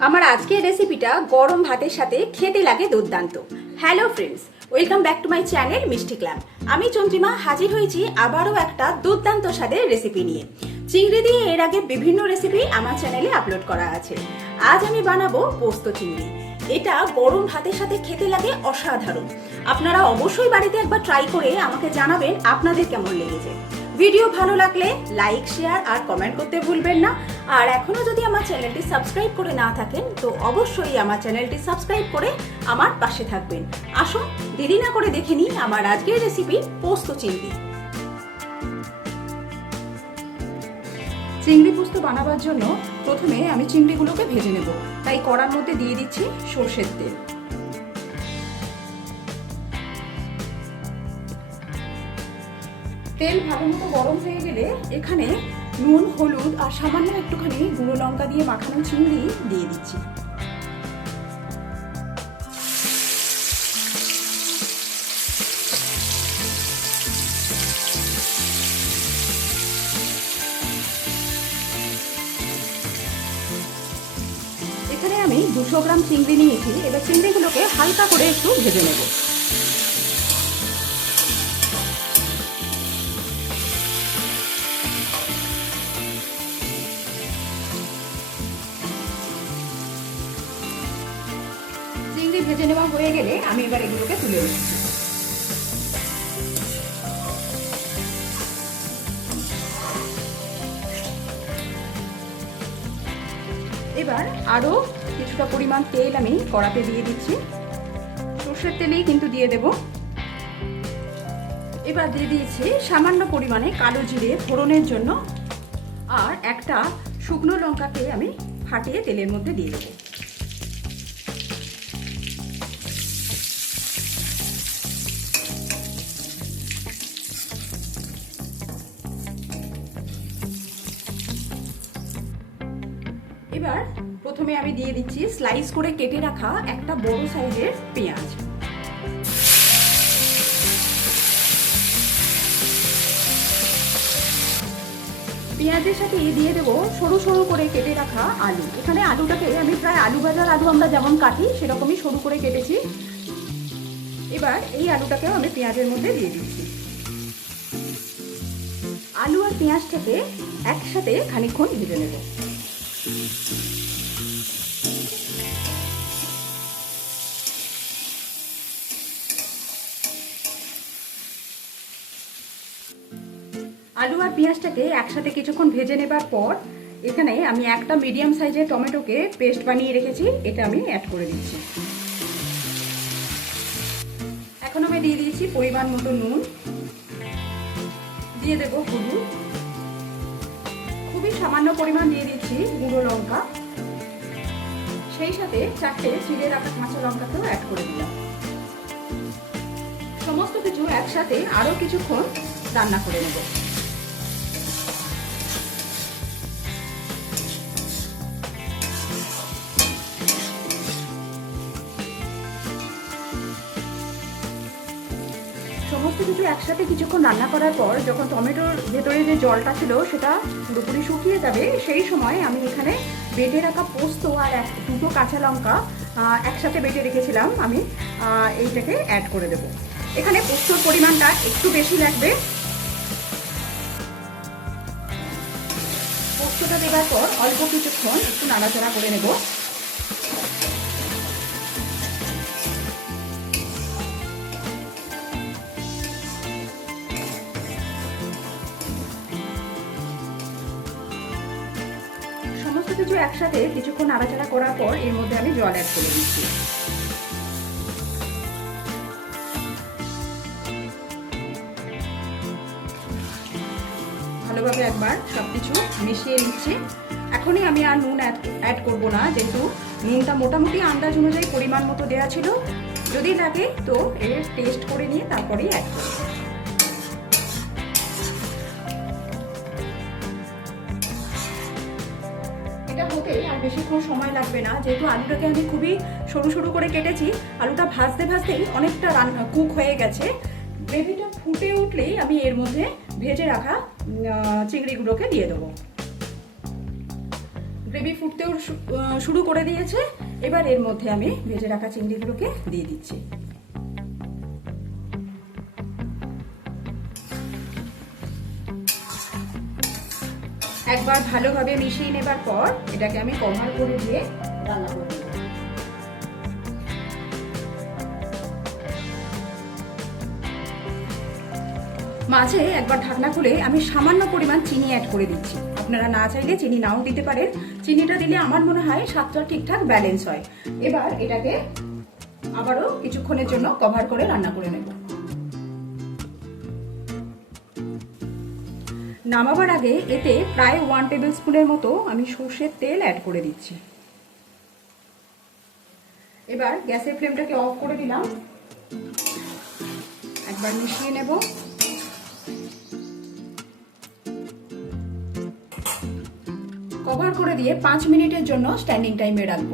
আমার আজকের রেসিপিটা গরম ভাতের সাথে খেতে লাগে দুর্দান্ত। Hello friends welcome back to my channel মিষ্টি ক্ল্যাম আমি চন্দ্রিমা, হাজির হয়েছি আবারও একটা দুর্দান্ত স্বাদের রেসিপি নিয়ে। চিংড়ি দিয়ে এর আগে বিভিন্ন রেসিপি আমার চ্যানেলে আপলোড করা আছে। আজ আমি বানাবো পোস্ত চিংড়ি। এটা গরম ভাতের সাথে খেতে লাগে অসাধারণ। আপনারা অবশ্যই বাড়িতে একবার ট্রাই করে আমাকে জানাবেন আপনাদের কেমন লেগেছে। ভিডিও ভালো লাগলে লাইক শেয়ার আর কমেন্ট করতে ভুলবেন না। আর এখনও যদি আমার চ্যানেলটি সাবস্ক্রাইব করে না থাকেন, তো অবশ্যই আমার চ্যানেলটি সাবস্ক্রাইব করে আমার পাশে থাকবেন। আসুন, দেরি না করে দেখে নিই আমার আজকের রেসিপি পোস্ত চিংড়ি। চিংড়ি পোস্ত বানাবার জন্য প্রথমে আমি চিংড়িগুলোকে ভেজে নেব। তাই কড়ার মধ্যে দিয়ে দিচ্ছি সর্ষের তেল। তেল ভালো মতো গরম হয়ে গেলে এখানে নুন, হলুদ আর সামান্য একটুখানি গুঁড়ো লঙ্কা দিয়ে মাখানো চিংড়ি দিয়ে দিচ্ছি। এখানে আমি দুশো গ্রাম চিংড়ি নিয়েছি। এবার চিংড়িগুলোকে হালকা করে একটু ভেজে নেব। চিংড়ি ভেজে নেওয়া হয়ে গেলে আমি এবার এগুলোকে তুলে নিচ্ছি। এবার আরও কিছুটা পরিমাণ তেল আমি কড়াতে দিয়ে দিচ্ছি। সর্ষের তেলেই কিন্তু দিয়ে দেব। এবার দিয়ে দিয়েছি সামান্য পরিমাণে কালো জিরে ফোড়নের জন্য। আর একটা শুকনো লঙ্কাকে আমি ফাটিয়ে তেলের মধ্যে দিয়ে দেবো। এবার প্রথমে আমি দিয়ে দিচ্ছি স্লাইস করে কেটে রাখা একটা বড় সাইজের পেঁয়াজ। পেঁয়াজের সাথে এ দিয়ে দেবো সরু সরু করে কেটে রাখা আলু। এখানে আলুটাকে আমি প্রায় আলু ভাজার আলু আমরা যেমন কাটি, সেরকমই সরু করে কেটেছি। এবার এই আলুটাকেও আমি পেঁয়াজের মধ্যে দিয়ে দিচ্ছি। আলু আর পেঁয়াজটাকে একসাথে খানিক্ষণ ভেজে নেব। আলু আর পেঁয়াজটাকে একসাথে কিছুক্ষণ ভেজে নেবার পর এখানে আমি একটা মিডিয়াম সাইজের টমেটোকে পেস্ট বানিয়ে রেখেছি, এটা আমি অ্যাড করে দিচ্ছি। এখন আমি দিয়ে দিয়েছি পরিমাণ মতো নুন। দিয়ে দেবো হলুদ। সামান্য পরিমাণ দিয়ে দিচ্ছি গুঁড়ো লঙ্কা। সেই সাথে চারটে চিড়ে রাখা কাঁচা লঙ্কাকেও অ্যাড করে দিলাম। সমস্ত কিছু একসাথে আরও কিছুক্ষণ রান্না করে নেব। সমস্ত কিছু একসাথে কিছুক্ষণ রান্না করার পর যখন টমেটোর ভেতরে যে জলটা ছিল সেটা পুরোপুরি শুকিয়ে যাবে, সেই সময় আমি এখানে বেটে রাখা পোস্ত আর এক দুটো কাঁচা লঙ্কা একসাথে বেটে রেখেছিলাম আমি এইটাকে অ্যাড করে দেব। এখানে পোস্তর পরিমাণটা একটু বেশি লাগবে। পোস্তটা দেওয়ার পর অল্প কিছুক্ষণ একটু নাড়াচাড়া করে নেব। কিছু একসাথে কিছুক্ষণ নাড়াচাড়া করার পর এর মধ্যে আমি জল অ্যাড করে দিচ্ছি। ভালোভাবে একবার সব কিছু মিশিয়ে নিচ্ছি। এখনই আমি আর নুন অ্যাড করব না, যেহেতু নুনটা মোটামুটি আন্দাজ অনুযায়ী পরিমাণ মতো দেওয়া ছিল। যদি লাগে তো এর টেস্ট করে নিয়ে তারপরেই অ্যাড করব। এটা হতে আর বেশিক্ষণ সময় লাগবে না। যেহেতু আলুটাকে আমি খুবই সরু সরু করে কেটেছি, আলুটা ভাজতে ভাজতেই অনেকটা রান্না কুক হয়ে গেছে। গ্রেভিটা ফুটে উঠলেই আমি এর মধ্যে ভেজে রাখা চিংড়িগুলোকে দিয়ে দেবো। গ্রেভি ফুটতেও শুরু করে দিয়েছে। এবার এর মধ্যে আমি ভেজে রাখা চিংড়িগুলোকে দিয়ে দিচ্ছি। একবার ভালোভাবে মিশিয়ে নেবার পর এটাকে আমি কভার করে দিয়ে রান্না মাঝে একবার ঢাকনা খুলে আমি সামান্য পরিমাণ চিনি অ্যাড করে দিচ্ছি। আপনারা না চাইলে চিনি নাও দিতে পারেন। চিনিটা দিলে আমার মনে হয় স্বাদটা ঠিকঠাক ব্যালেন্স হয়। এবার এটাকে আবারও কিছুক্ষণের জন্য কভার করে রান্না করে নেব। নামাবার আগে এতে প্রায় ওয়ান টেবিল স্পুনের মতো আমি সর্ষের তেল অ্যাড করে দিচ্ছি। এবার গ্যাসের ফ্লেমটাকে অফ করে দিলাম। একবার মিশিয়ে নেব। কভার করে দিয়ে পাঁচ মিনিটের জন্য স্ট্যান্ডিং টাইমে রাখব।